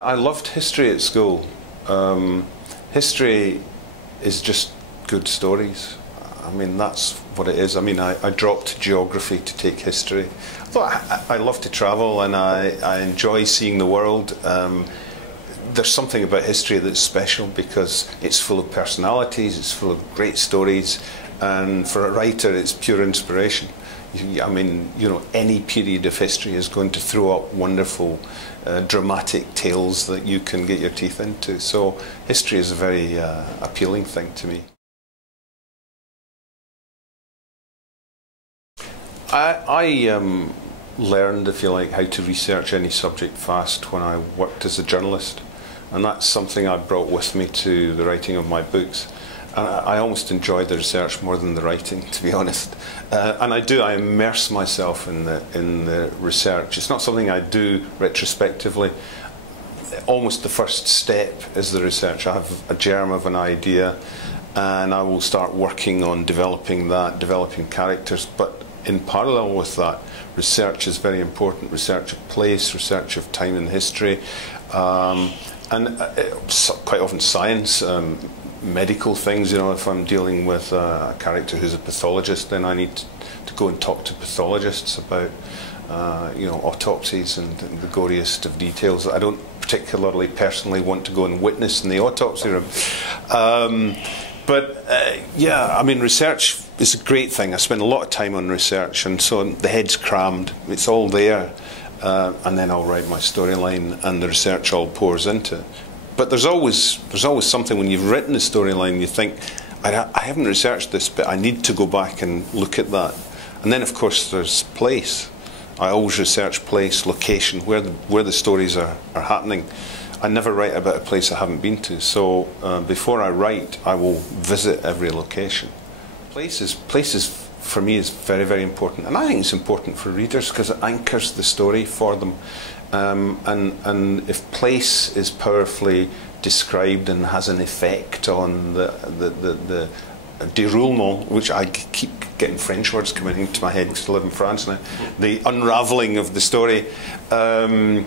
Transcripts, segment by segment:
I loved history at school. History is just good stories. I mean, that's what it is. I mean, I dropped geography to take history. I thought I love to travel and I enjoy seeing the world. There's something about history that's special because it's full of personalities, it's full of great stories, and for a writer it's pure inspiration. I mean, you know, any period of history is going to throw up wonderful, dramatic tales that you can get your teeth into. So history is a very appealing thing to me. I learned, if you like, how to research any subject fast when I worked as a journalist, and that's something I brought with me to the writing of my books. I almost enjoy the research more than the writing, to be honest. And I immerse myself in the research. It's not something I do retrospectively. Almost the first step is the research. I have a germ of an idea, and I will start working on developing that, developing characters. But in parallel with that, research is very important. Research of place, research of time and history, and quite often science. Medical things, you know, if I'm dealing with a character who's a pathologist, then I need to go and talk to pathologists about, you know, autopsies and the goriest of details. I don't particularly personally want to go and witness in the autopsy room. Yeah, I mean, research is a great thing. I spend a lot of time on research, and so the head's crammed. It's all there, and then I'll write my storyline, and the research all pours into it. But there's always something when you've written a storyline, you think, I haven't researched this, but I need to go back and look at that. And then, of course, there's place. I always research place, location, where the stories are happening. I never write about a place I haven't been to. So before I write, I will visit every location. Places for me is very, very important. And I think it's important for readers because it anchors the story for them. And if place is powerfully described and has an effect on the déroulement, which I keep getting French words coming into my head because I live in France now, the unravelling of the story, the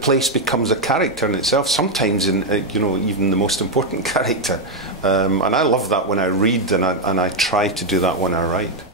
place becomes a character in itself, sometimes you know, even the most important character. And I love that when I read, and I try to do that when I write.